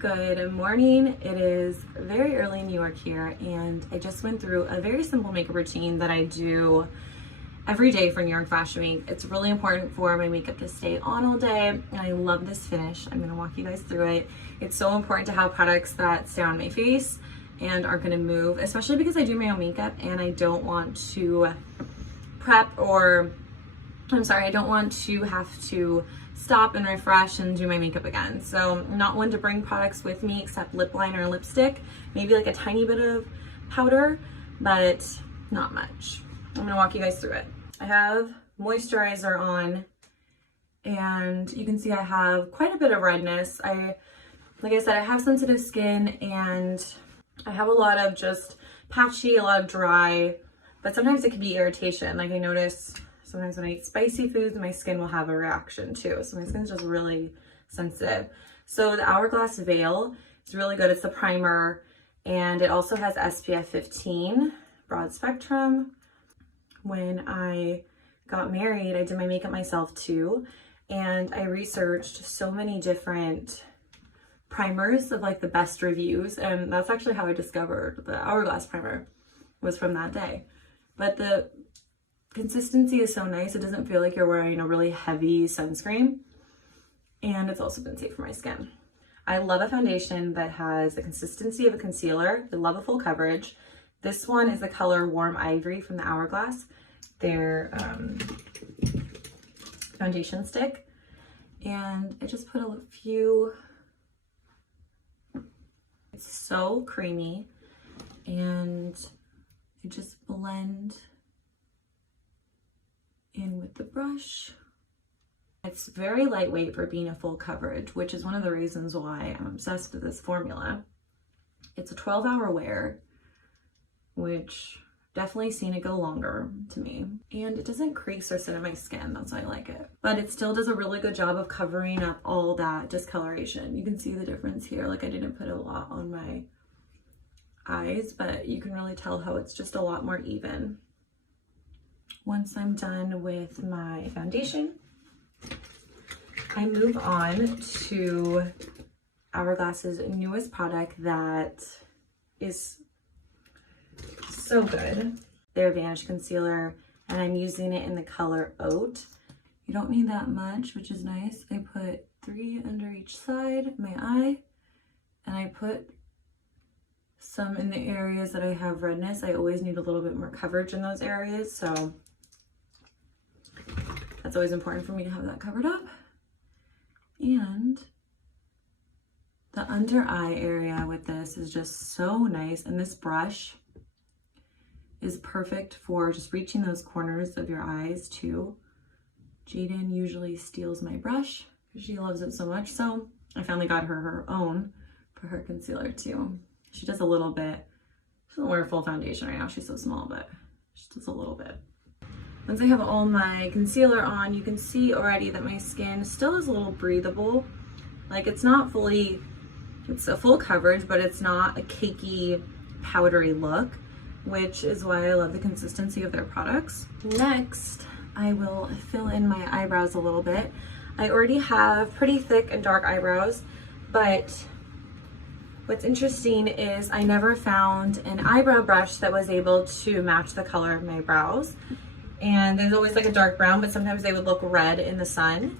Good morning. It is very early in New York here, and I just went through a very simple makeup routine that I do every day for New York Fashion Week. It's really important for my makeup to stay on all day, and I love this finish. I'm gonna walk you guys through it. It's so important to have products that stay on my face and aren't gonna move, especially because I do my own makeup and I don't want to I don't want to have to stop and refresh and do my makeup again. So I'm not one to bring products with me except lip liner and lipstick, maybe like a tiny bit of powder, but not much. I'm gonna walk you guys through it. I have moisturizer on, and you can see I have quite a bit of redness. Like I said, I have sensitive skin and I have a lot of just patchy, a lot of dry, but sometimes it can be irritation. Like I notice sometimes when I eat spicy foods, my skin will have a reaction too. So my skin's just really sensitive. So the Hourglass Veil is really good. It's the primer, and it also has SPF 15, broad spectrum. When I got married, I did my makeup myself too, and I researched so many different primers of like the best reviews, and that's actually how I discovered the Hourglass primer, was from that day. But the consistency is so nice. It doesn't feel like you're wearing a really heavy sunscreen, and it's also been safe for my skin. I love a foundation that has the consistency of a concealer. I love a full coverage. This one is the color Warm Ivory from the Hourglass, their foundation stick. And I just put a few. It's so creamy, and I just blend in with the brush. It's very lightweight for being a full coverage, which is one of the reasons why I'm obsessed with this formula. It's a 12-hour wear, which definitely seen it go longer to me. And it doesn't crease or sit in my skin, that's why I like it. But it still does a really good job of covering up all that discoloration. You can see the difference here. Like I didn't put a lot on my eyes, but you can really tell how it's just a lot more even. Once I'm done with my foundation, I move on to Hourglass's newest product that is so good. Their Vanish Concealer, and I'm using it in the color Oat. You don't need that much, which is nice. I put 3 under each side of my eye, and I put some in the areas that I have redness. I always need a little bit more coverage in those areas, so that's always important for me to have that covered up. And the under eye area with this is just so nice, and this brush is perfect for just reaching those corners of your eyes too. Jaden usually steals my brush because she loves it so much, so I finally got her own for her concealer too. She does a little bit. She doesn't wear full foundation right now, she's so small, but she does a little bit. Once I have all my concealer on, you can see already that my skin still is a little breathable. Like it's not fully, it's a full coverage, but it's not a cakey, powdery look, which is why I love the consistency of their products. Next, I will fill in my eyebrows a little bit. I already have pretty thick and dark eyebrows, but what's interesting is I never found an eyebrow brush that was able to match the color of my brows. And there's always like a dark brown, but sometimes they would look red in the sun.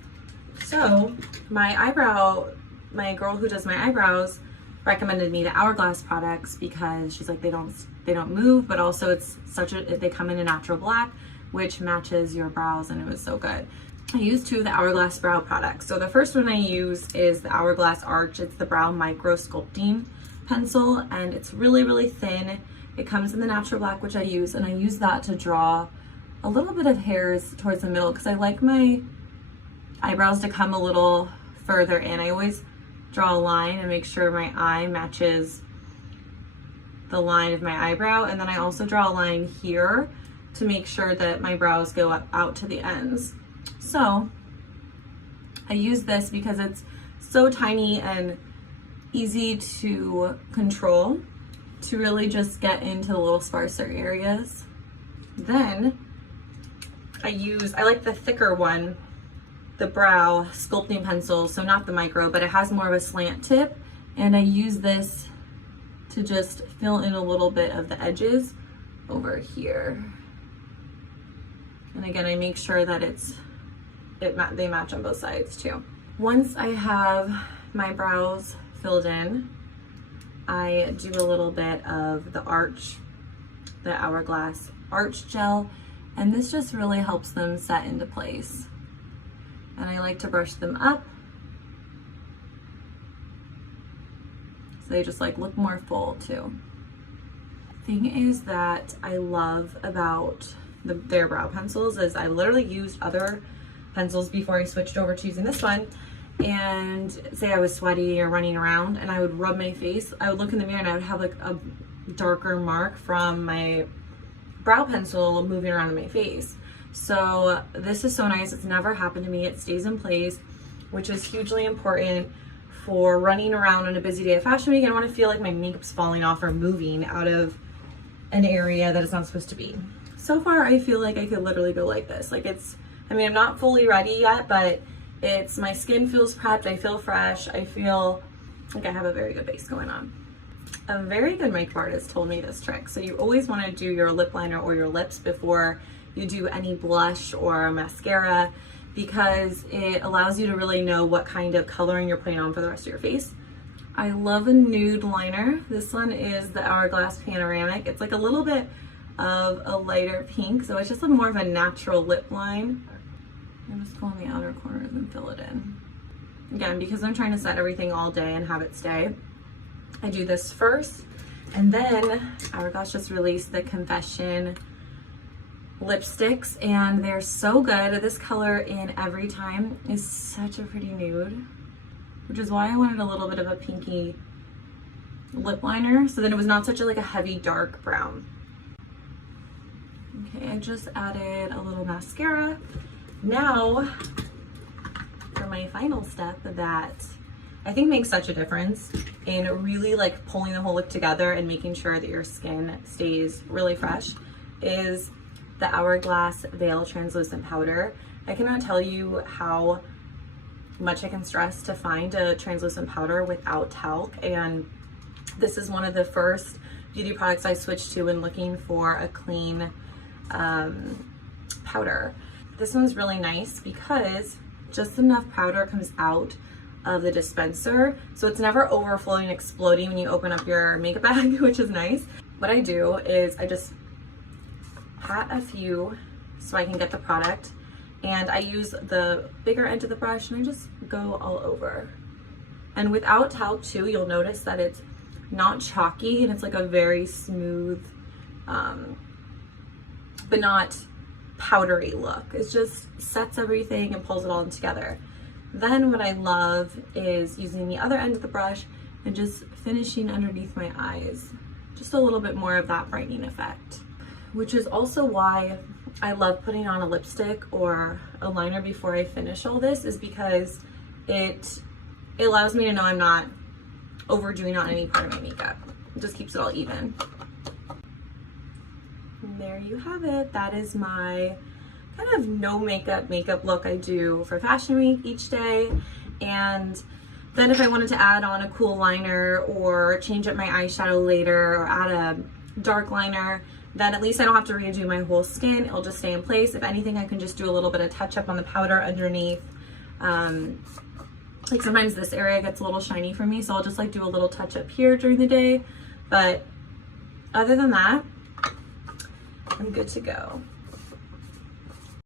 So my girl who does my eyebrows recommended me the Hourglass products because she's like, they don't move, but also it's they come in a natural black, which matches your brows, and it was so good. I use 2 of the Hourglass brow products. So the first one I use is the Hourglass Arch. It's the Brow Micro Sculpting Pencil, and it's really, really thin. It comes in the natural black, which I use, and I use that to draw a little bit of hairs towards the middle because I like my eyebrows to come a little further in. I always draw a line and make sure my eye matches the line of my eyebrow, and then I also draw a line here to make sure that my brows go out to the ends. So I use this because it's so tiny and easy to control to really just get into the little sparser areas. Then I like the thicker one, the brow sculpting pencil, so not the micro, but it has more of a slant tip And I use this to just fill in a little bit of the edges over here. And again, I make sure that they match on both sides too. Once I have my brows filled in, I do a little bit of the Hourglass Arch Gel, and this just really helps them set into place. And I like to brush them up so they just like look more full too. Thing is that I love about their brow pencils is I literally used other pencils before I switched over to using this one. And say I was sweaty or running around and I would rub my face, I would look in the mirror and I would have like a darker mark from my brow pencil moving around in my face. So this is so nice. It's never happened to me. It stays in place, which is hugely important for running around on a busy day of fashion week. I don't want to feel like my makeup's falling off or moving out of an area that it's not supposed to be. So far, I feel like I could literally go like this. Like I mean, I'm not fully ready yet, but my skin feels prepped, I feel fresh, I feel like I have a very good base going on. A very good makeup artist told me this trick. So you always want to do your lip liner or your lips before you do any blush or mascara, because it allows you to really know what kind of coloring you're putting on for the rest of your face. I love a nude liner. This one is the Hourglass Panoramic. It's like a little bit of a lighter pink, so it's just more of a natural lip line. I'm just go on the outer corners and fill it in. Again, because I'm trying to set everything all day and have it stay, I do this first, and then Hourglass just released the Confession lipsticks, and they're so good. This color in Every Time is such a pretty nude, which is why I wanted a little bit of a pinky lip liner, so that it was not such a heavy dark brown. Okay, I just added a little mascara. Now, for my final step that I think makes such a difference in really pulling the whole look together and making sure that your skin stays really fresh, is the Hourglass Veil Translucent Powder. I cannot tell you how much I can stress to find a translucent powder without talc, and this is one of the first beauty products I switched to when looking for a clean powder. This one's really nice because just enough powder comes out of the dispenser, so it's never overflowing and exploding when you open up your makeup bag, which is nice. What I do is I just pat a few so I can get the product, and I use the bigger end of the brush and I just go all over. And without talc too, you'll notice that it's not chalky and it's a very smooth but not powdery look. It just sets everything and pulls it all in together. Then what I love is using the other end of the brush and just finishing underneath my eyes. Just a little bit more of that brightening effect, which is also why I love putting on a lipstick or a liner before I finish all this, is because it allows me to know I'm not overdoing on any part of my makeup. It just keeps it all even. And there you have it. That is my kind of no makeup look I do for Fashion Week each day. And then if I wanted to add on a cool liner or change up my eyeshadow later or add a dark liner, then at least I don't have to redo my whole skin. It'll just stay in place. If anything, I can just do a little bit of touch up on the powder underneath. Sometimes this area gets a little shiny for me, so I'll just do a little touch up here during the day. But other than that, I'm good to go.